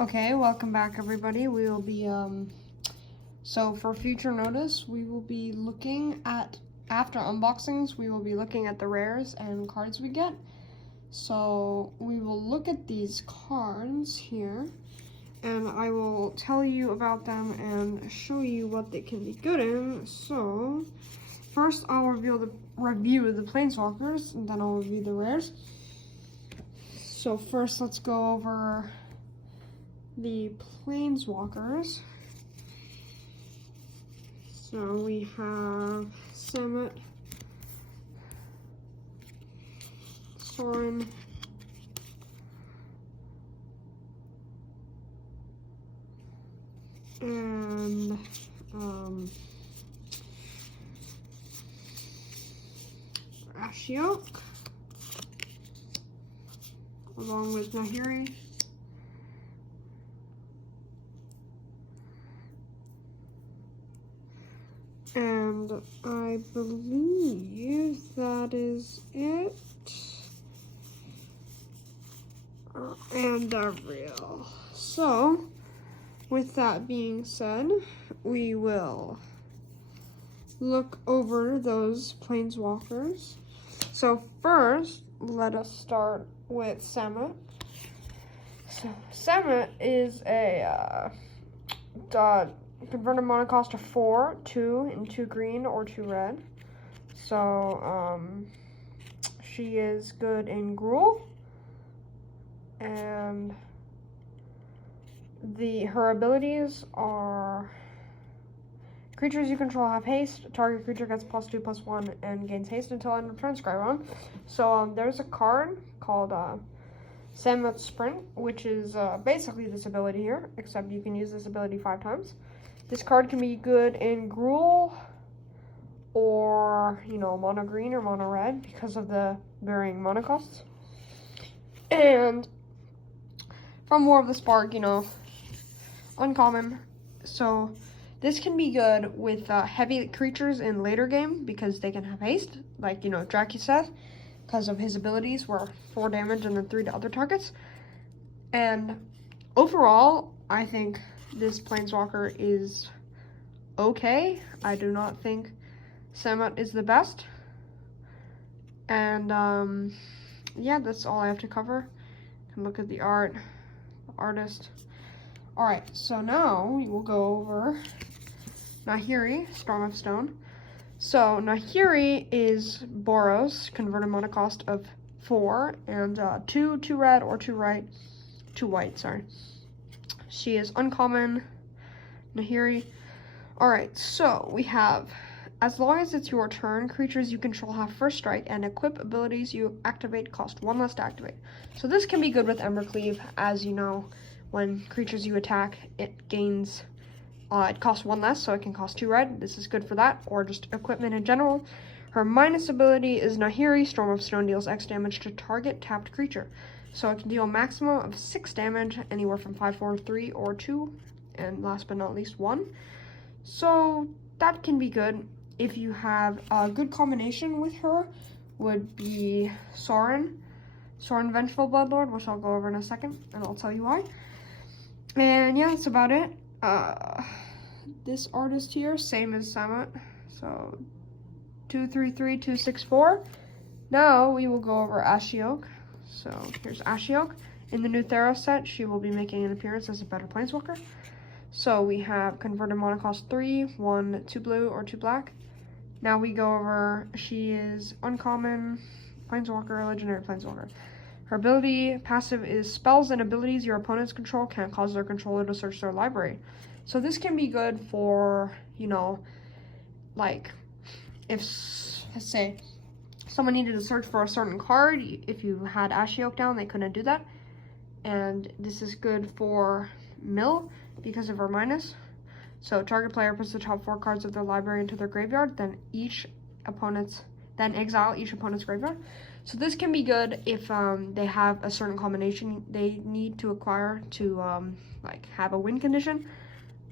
Okay, welcome back everybody. We will be, so for future notice, we will be looking at, after unboxings, we will be looking at the rares and cards we get. So we will look at these cards here, and I will tell you about them and show you what they can be good in. So, first I'll review the Planeswalkers, and then I'll review the rares. So first, let's go over the Planeswalkers. So we have Summit, Sorin, and Ashiok, along with Nahiri. And I believe that is it. And Devriel. So, with that being said, we will look over those Planeswalkers. So first, let us start with Samet. So Samet is a converted mana cost of 4, 2 in 2 green or 2 red. So she is good in Gruul, and her abilities are: creatures you control have haste. Target creature gets +2/+1 and gains haste until end of turn. Skybound. So there's a card called Samet Sprint, which is basically this ability here, except you can use this ability 5 times. This card can be good in Gruul or, mono green or mono red because of the varying mana costs. And from War of the Spark, uncommon. So this can be good with heavy creatures in later game because they can have haste, like, Dracuseth, because of his abilities were 4 damage and then 3 to other targets. And overall, I think this Planeswalker is okay. I do not think Samet is the best. And yeah, that's all I have to cover. You can look at the art, the artist. Alright, so now we will go over Nahiri, Storm of Stone. So Nahiri is Boros, converted mana cost of 4, and 2 red or 2 white, sorry. She is uncommon, Nahiri. Alright, so we have, as long as it's your turn, creatures you control have first strike, and equip abilities you activate cost 1 less to activate. So this can be good with Embercleave, as you know, when creatures you attack, it gains, it costs 1 less, so it can cost 2 red. This is good for that, or just equipment in general. Her minus ability is Nahiri, Storm of Stone deals X damage to target tapped creature. So it can deal a maximum of 6 damage, anywhere from 5, 4, 3, or 2, and last but not least 1. So that can be good. If you have a good combination with her, would be Sorin Vengeful Bloodlord, which I'll go over in a second, and I'll tell you why. And yeah, that's about it. This artist here, same as Samet, so 233, 264. Now we will go over Ashiok. So here's Ashiok. In the new Theros set, she will be making an appearance as a better Planeswalker. So we have converted mana cost 3, 1, 2 blue or 2 black. Now we go over, she is uncommon, Planeswalker, legendary Planeswalker. Her ability passive is spells and abilities your opponents control can't cause their controller to search their library. So this can be good for, like, if, let's say, someone needed to search for a certain card, if you had Ashiok down, they couldn't do that. And this is good for Mill because of her minus. So target player puts the top 4 cards of their library into their graveyard, then exile each opponent's graveyard. So this can be good if they have a certain combination they need to acquire to have a win condition.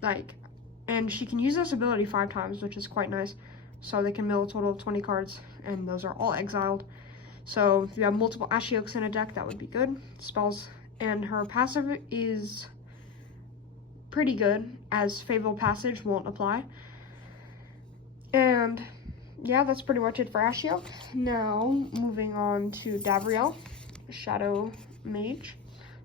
And she can use this ability 5 times, which is quite nice. So they can mill a total of 20 cards, and those are all exiled. So if you have multiple Ashioks in a deck, that would be good. Spells, and her passive is pretty good, as Fatal Passage won't apply. And yeah, that's pretty much it for Ashiok. Now, moving on to Davriel, Shadow Mage.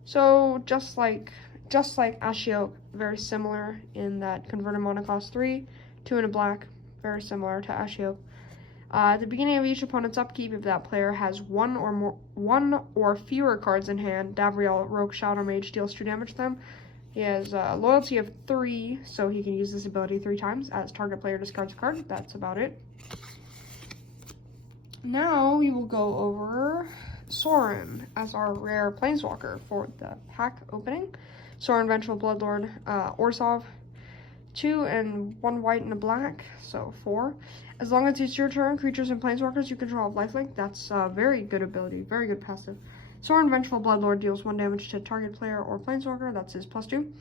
So just like Ashiok, very similar in that converted mana cost 3, 2 and a black, very similar to Ashiok. At the beginning of each opponent's upkeep, if that player has one or fewer cards in hand, Davriel, Rogue Shadow Mage, deals 2 damage to them. He has loyalty of 3, so he can use this ability 3 times as target player discards a card. That's about it. Now we will go over Sorin as our rare Planeswalker for the pack opening. Sorin, Vengeful Bloodlord, Orzhov, 2 and 1 white and a black, so 4. As long as it's your turn, creatures and Planeswalkers you control have lifelink. That's a very good ability, very good passive. Sorin, Vengeful Bloodlord, deals 1 damage to target player or Planeswalker. That's his +2.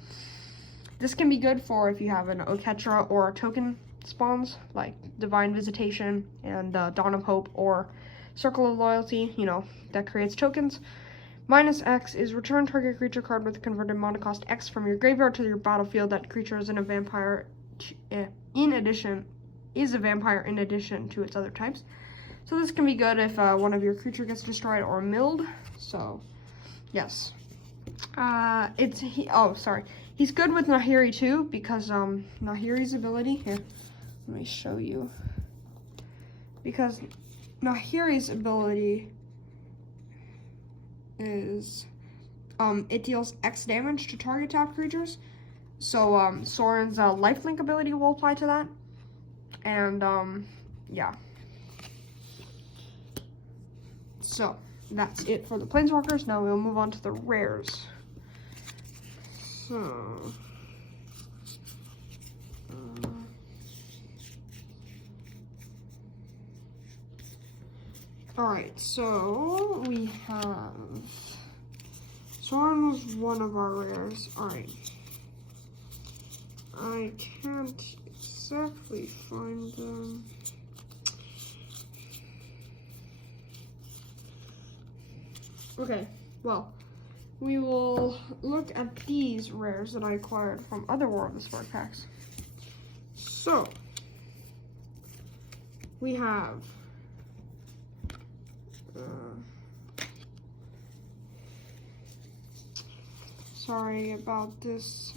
This can be good for if you have an Oketra or token spawns, like Divine Visitation and Dawn of Hope or Circle of Loyalty, you know, that creates tokens. -X is return target creature card with a converted mana cost X from your graveyard to your battlefield. That creature is a vampire in addition to its other types. So this can be good if one of your creature gets destroyed or milled. So, yes. He's good with Nahiri too, because Nahiri's ability, here, let me show you. Because Nahiri's ability is, it deals X damage to target top creatures. So, Sorin's lifelink ability will apply to that. And, yeah. So, that's it for the Planeswalkers. Now we'll move on to the rares. So, alright, so we have, Sorin was one of our rares. Alright. I can't exactly find them. Okay, well, we will look at these rares that I acquired from other War of the Spark packs. So, we have sorry about this.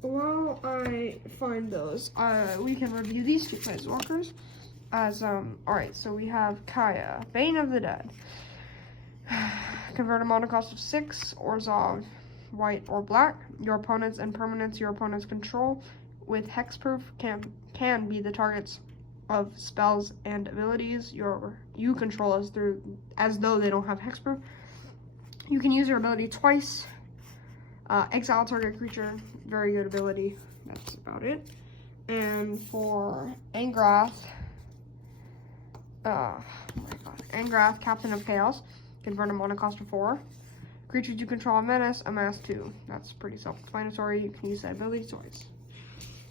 While I find those, we can review these 2 Planeswalkers. As, alright, so we have Kaya, Bane of the Dead. Convert a mana cost of 6, Orzhov, white or black. Your opponents and permanents your opponents control with hexproof can be the targets of spells and abilities you control as though they don't have hexproof. You can use your ability twice. Exile target creature, very good ability. That's about it. And for Angrath, Angrath, Captain of Chaos, convert a mana cost of 4. Creatures you control a menace, amass 2. That's pretty self-explanatory. You can use that ability twice.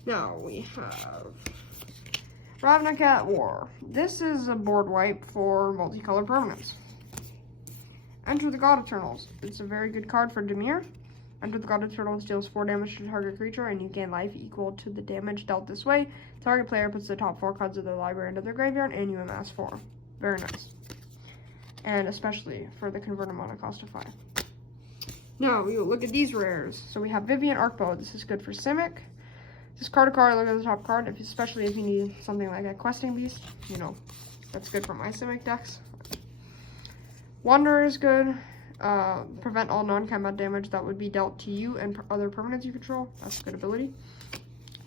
Now we have Ravnica at War. This is a board wipe for multicolored permanents. Enter the God Eternals. It's a very good card for Dimir. Enter the God Eternals deals 4 damage to target creature, and you gain life equal to the damage dealt this way. Target player puts the top 4 cards of their library into their graveyard, and you amass 4. Very nice. And especially for the converted mana cost of 5. Now, we will look at these rares. So we have Vivian Arcbow. This is good for Simic. Discard a card, look at the top card, especially if you need something like a Questing Beast. You know, that's good for my Simic decks. Wanderer is good. Prevent all non-combat damage that would be dealt to you and other permanents you control. That's a good ability.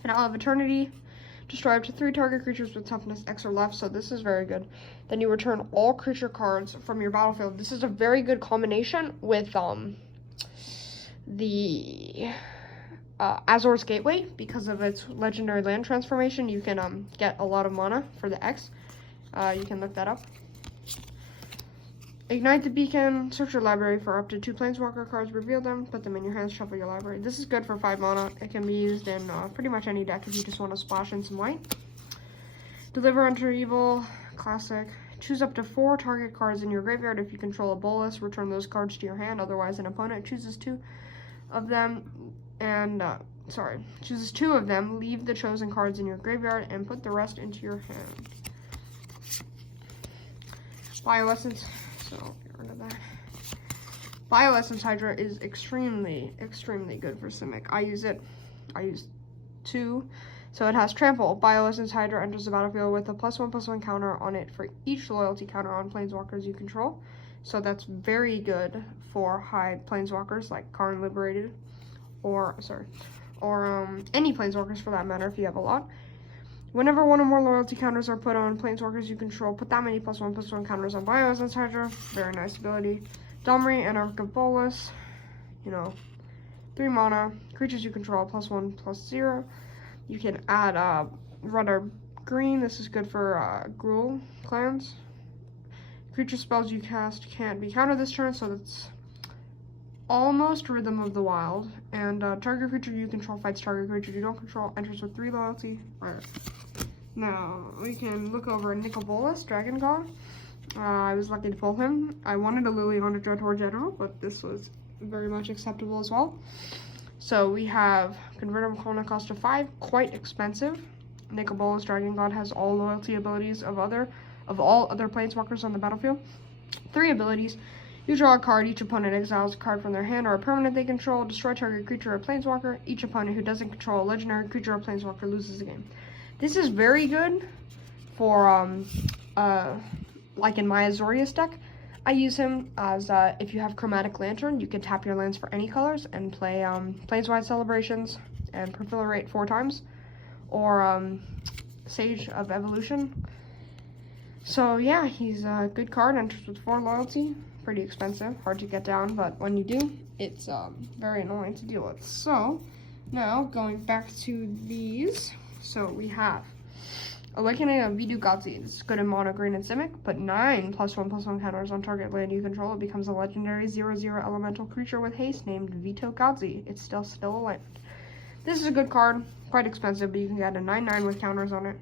Finale of Eternity. Destroy up to 3 target creatures with toughness X or left, so this is very good. Then you return all creature cards from your battlefield. This is a very good combination with the Azor's Gateway. Because of its legendary land transformation, you can get a lot of mana for the X. You can look that up. Ignite the Beacon, search your library for up to 2 Planeswalker cards, reveal them, put them in your hands, shuffle your library. This is good for 5 mana. It can be used in pretty much any deck if you just want to splash in some white. Deliver Enter Evil, classic. Choose up to 4 target cards in your graveyard. If you control a Bolus, return those cards to your hand. Otherwise, an opponent chooses to. of them, and chooses 2 of them, leave the chosen cards in your graveyard, and put the rest into your hand. Bioessence, so get rid of that. Bioessence Hydra is extremely good for Simic. I use 2. So it has Trample. Bioessence Hydra enters the battlefield with a +1/+1 counter on it for each loyalty counter on planeswalkers you control. So that's very good for high planeswalkers like Karn Liberated, or any planeswalkers for that matter if you have a lot. Whenever 1 or more loyalty counters are put on planeswalkers you control, put that many +1/+1 counters on Bioessence Hydra. Very nice ability. Domri, Anarch of Bolas, 3 mana. Creatures you control, +1/+0. You can add red or green. This is good for Gruul clans. Creature spells you cast can't be countered this turn, so that's almost Rhythm of the Wild. And target creature you control fights target creature you don't control, enters with 3 loyalty. Right. Now, we can look over Nicol Bolas, Dragon God. I was lucky to pull him. I wanted a Liliana Dreadhorde General, but this was very much acceptable as well. So we have convertible mana cost of 5, quite expensive. Nicol Bolas Dragon God has all loyalty abilities of all other planeswalkers on the battlefield. 3 abilities. You draw a card, each opponent exiles a card from their hand or a permanent they control, destroy target creature or planeswalker. Each opponent who doesn't control a legendary creature or planeswalker loses the game. This is very good for like in my Azorius deck. I use him as, if you have Chromatic Lantern, you can tap your lands for any colors and play Planeswide Celebrations and Proliferate 4 times, or Sage of Evolution. So yeah, he's a good card, enters with 4 loyalty, pretty expensive, hard to get down, but when you do, it's very annoying to deal with. So now, going back to these, so we have Awakening of Vidu-Ghazi. This is good in mono, green, and Simic. Put 9 +1/+1 counters on target land you control. It becomes a legendary 0/0 elemental creature with haste named Vitu-Ghazi. It's still a land. This is a good card, quite expensive, but you can get a 9/9 with counters on it.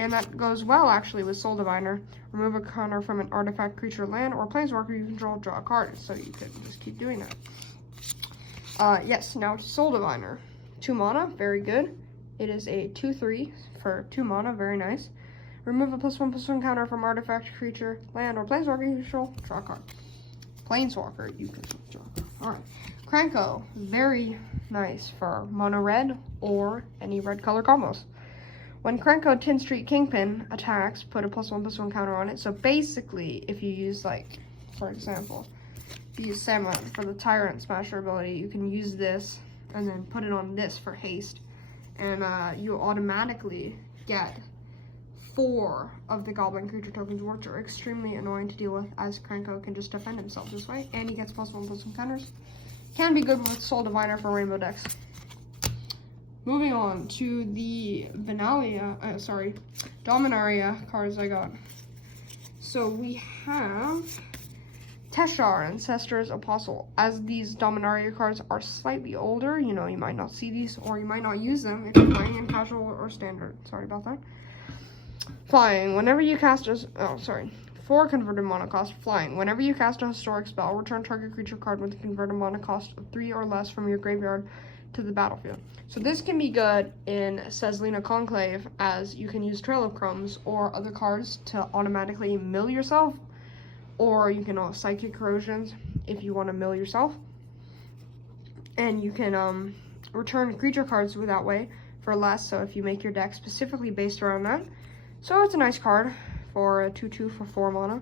And that goes well, actually, with Soul Diviner. Remove a counter from an artifact, creature, land, or planeswalker you control, draw a card. So you could just keep doing that. Yes, now Soul Diviner. 2 mana, very good. It is a 2/3 for 2 mana, very nice. Remove a +1/+1 counter from artifact, creature, land, or planeswalker you control, draw a card. Planeswalker you control, draw a card. Alright. Krenko, very nice for mono red or any red color combos. When Krenko Tin Street Kingpin attacks, put a +1/+1 counter on it. So basically, if you use, like, for example, you use Samurai for the Tyrant Smasher ability, you can use this and then put it on this for haste. And you automatically get 4 of the Goblin creature tokens, which are extremely annoying to deal with, as Krenko can just defend himself this way. And he gets +1/+1 counters. Can be good with Soul Diviner for rainbow decks. Moving on to the Dominaria cards I got. So we have Teshar, Ancestor's Apostle. As these Dominaria cards are slightly older, you might not see these, or you might not use them if you're playing in casual or standard. Sorry about that. Flying. Whenever you cast 4 converted mana cost. Flying. Whenever you cast a historic spell, return target creature card with a converted mana cost of 3 or less from your graveyard to the battlefield. So this can be good in Seslina Conclave, as you can use Trail of Crumbs or other cards to automatically mill yourself, or you can Psychic Corrosions if you want to mill yourself. And you can return creature cards that way for less, so if you make your deck specifically based around that. So it's a nice card for a 2/2 for 4 mana.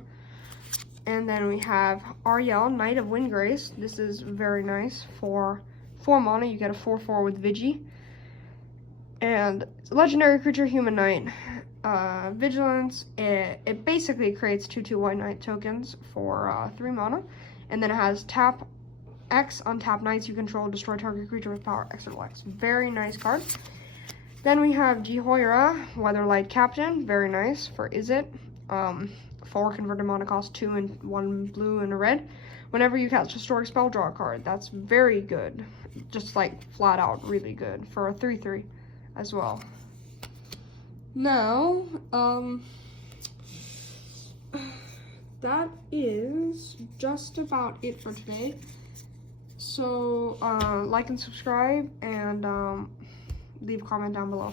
And then we have Ariel, Knight of Windgrace. This is very nice for 4 mana. You get a 4/4 with Vigi. And legendary creature, Human Knight. Vigilance. It basically creates 2/2 White Knight tokens for 3 mana. And then it has tap X, untap knights you control, destroy target creature with power X or X. Very nice card. Then we have Jihoira, Weatherlight Captain. Very nice for Izzet. 4 converted mana cost, 2 and 1 blue and a red. Whenever you cast historic spell, draw a card. That's very good. Just like flat out really good for a 3/3 as well. Now, that is just about it for today. So like and subscribe, and leave a comment down below.